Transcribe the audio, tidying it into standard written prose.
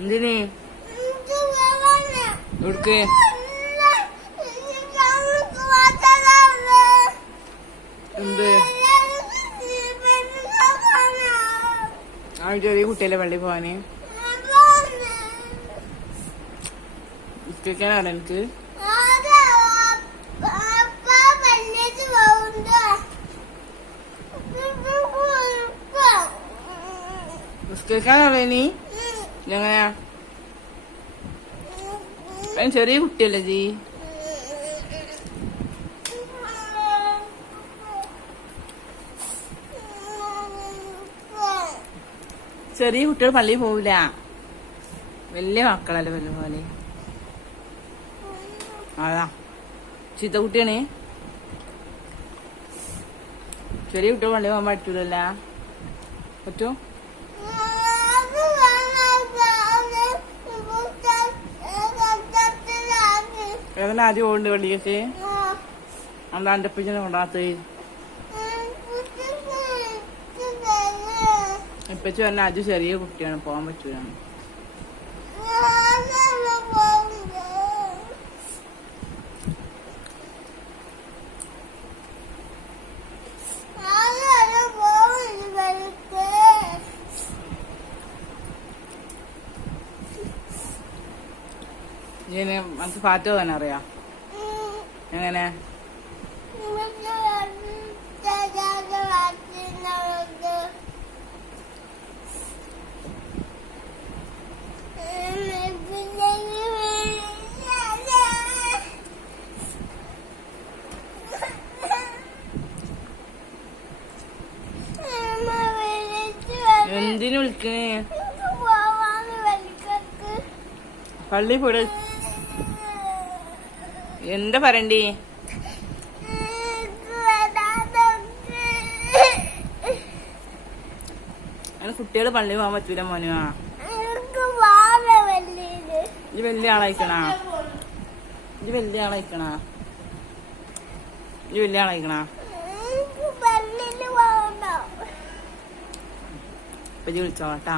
എന്തിന് ഇവിടുക്ക് എന്ത് ആ ചെറിയ കുട്ടിയല്ലേ പള്ളി പോവാന് ഇരിക്കാനാണ് എനിക്ക് നിസ്കരിക്കാനാണോ ഇനി എങ്ങനെയാ അതിന് ചെറിയ കുട്ടിയല്ലേ ജി ചെറിയ കുട്ടികൾ പള്ളിയിൽ പോവില്ല വലിയ മക്കളല്ലേ വല്ല പോലെ അതാ ചീത്ത കുട്ടിയാണ് ചെറിയ കുട്ടികൾ പള്ളിയിൽ പോകാൻ പറ്റൂലല്ല പറ്റോ ഏതെല്ലാം ആദ്യം പോകണ്ട് പള്ളിയൊക്കെ എന്താ എൻ്റെ പിച്ചനെ കൊണ്ടാത്ത ഇപ്പച്ചു പറഞ്ഞ ആദ്യം ചെറിയ കുട്ടിയാണ് പോകാൻ പറ്റൂല നമുക്ക് പാട്ട് പോകാൻ അറിയാം എങ്ങനെ എന്തിനു വിളിക്കണേ പള്ളി പോയി എന്താ പറയണ്ടേ അങ്ങനെ കുട്ടികള് പള്ളി പോകാൻ പറ്റൂല മോനുവാ ഇത് വലിയ ആളായിക്കണാ ഇത് വലിയ ആളായിക്കണാ ഇത് വലിയ ആളായിക്കണാ ഇപ്പൊ വിളിച്ചോട്ടാ.